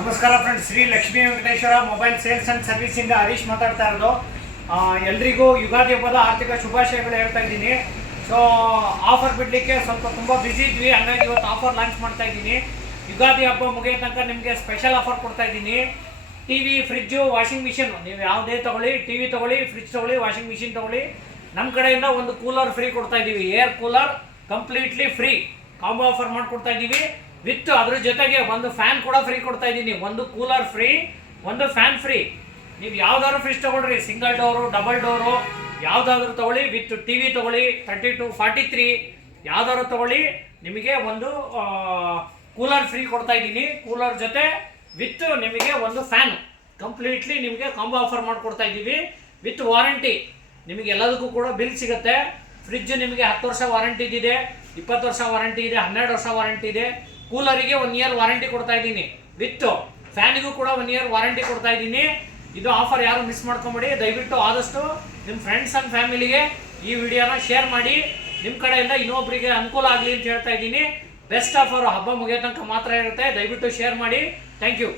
ನಮಸ್ಕಾರ friends, Shri Lakshmi Venkateshwara mobile sales and service ಇಂದ ಹರೀಶ್ ಮಾತಾಡ್ತಾ ಇರೋದು. ಎಲ್ರಿಗೂ ಯುಗಾದಿ ಹಬ್ಬದ ಆರ್ಥಿಕ ಶುಭಾಶಯಗಳು ಹೇಳ್ತಾ ಇದ್ದೀನಿ. ಸೊ ಆಫರ್ ಬಿಡಲಿಕ್ಕೆ ಸ್ವಲ್ಪ ತುಂಬ ಬ್ಯುಸಿ ಇದ್ವಿ, ಹಂಗಾಗಿ ಇವತ್ತು ಆಫರ್ ಲಾಂಚ್ ಮಾಡ್ತಾ ಇದ್ದೀನಿ. ಯುಗಾದಿ ಹಬ್ಬ ಮುಗಿಯೋ ತನಕ ನಿಮಗೆ ಸ್ಪೆಷಲ್ ಆಫರ್ ಕೊಡ್ತಾ ಇದ್ದೀನಿ. ಟಿವಿ, ಫ್ರಿಜ್ಜು, ವಾಷಿಂಗ್ ಮಿಷಿನ್ ನೀವು ಯಾವುದೇ ತೊಗೊಳ್ಳಿ, ಟಿವಿ ತೊಗೊಳ್ಳಿ, ಫ್ರಿಜ್ ತೊಗೊಳ್ಳಿ, ವಾಷಿಂಗ್ ಮಿಷಿನ್ ತೊಗೊಳ್ಳಿ, ನಮ್ಮ ಕಡೆಯಿಂದ ಒಂದು ಕೂಲರ್ ಫ್ರೀ ಕೊಡ್ತಾ ಇದ್ದೀವಿ. Air cooler completely free combo offer ಮಾಡಿಕೊಡ್ತಾ ಇದ್ದೀವಿ. ವಿತ್ ಅದ್ರ ಜೊತೆಗೆ ಒಂದು ಫ್ಯಾನ್ ಕೂಡ ಫ್ರೀ ಕೊಡ್ತಾ ಇದ್ದೀನಿ. ಒಂದು ಕೂಲರ್ ಫ್ರೀ, ಒಂದು ಫ್ಯಾನ್ ಫ್ರೀ. ನೀವು ಯಾವ್ದಾದ್ರು ಫ್ರಿಜ್ ತೊಗೊಳ್ರಿ, ಸಿಂಗಲ್ ಡೋರು, ಡಬಲ್ ಡೋರು, ಯಾವುದಾದ್ರೂ ತೊಗೊಳ್ಳಿ. ವಿತ್ ಟಿ ವಿ ತೊಗೊಳ್ಳಿ, 32, 43 ಯಾವ್ದಾದ್ರು ತೊಗೊಳ್ಳಿ, ನಿಮಗೆ ಒಂದು ಕೂಲರ್ ಫ್ರೀ ಕೊಡ್ತಾ ಇದ್ದೀನಿ. ಕೂಲರ್ ಜೊತೆ ವಿತ್ ನಿಮಗೆ ಒಂದು ಫ್ಯಾನ್ ಕಂಪ್ಲೀಟ್ಲಿ ನಿಮಗೆ ಕಾಂಬೋ ಆಫರ್ ಮಾಡಿಕೊಡ್ತಾ ಇದ್ದೀವಿ. ವಿತ್ ವಾರಂಟಿ, ನಿಮಗೆ ಎಲ್ಲದಕ್ಕೂ ಕೂಡ ಬಿಲ್ ಸಿಗುತ್ತೆ. ಫ್ರಿಜ್ ನಿಮಗೆ 10 ವರ್ಷ ವಾರಂಟಿ ಇದೆ, 20 ವರ್ಷ ವಾರಂಟಿ ಇದೆ, 12 ವರ್ಷ ವಾರಂಟಿ ಇದೆ. ಕೂಲರಿಗೆ 1 ಇಯರ್ ವಾರಂಟಿ ಕೊಡ್ತಾ ಇದ್ದೀನಿ. ವಿತ್ ಫ್ಯಾನಿಗೂ ಕೂಡ 1 ಇಯರ್ ವಾರಂಟಿ ಕೊಡ್ತಾ ಇದ್ದೀನಿ. ಇದು ಆಫರ್ ಯಾರು ಮಿಸ್ ಮಾಡ್ಕೊಂಬೇಡಿ. ದಯವಿಟ್ಟು ಆದಷ್ಟು ನಿಮ್ಮ ಫ್ರೆಂಡ್ಸ್ ಆ್ಯಂಡ್ ಫ್ಯಾಮಿಲಿಗೆ ಈ ವಿಡಿಯೋನ ಶೇರ್ ಮಾಡಿ. ನಿಮ್ಮ ಕಡೆಯಿಂದ ಇನ್ನೊಬ್ಬರಿಗೆ ಅನುಕೂಲ ಆಗಲಿ ಅಂತ ಹೇಳ್ತಾ ಇದ್ದೀನಿ. ಬೆಸ್ಟ್ ಆಫರ್ ಹಬ್ಬ ಮುಗಿಯೋ ತನಕ ಮಾತ್ರ ಇರುತ್ತೆ. ದಯವಿಟ್ಟು ಶೇರ್ ಮಾಡಿ. Thank you.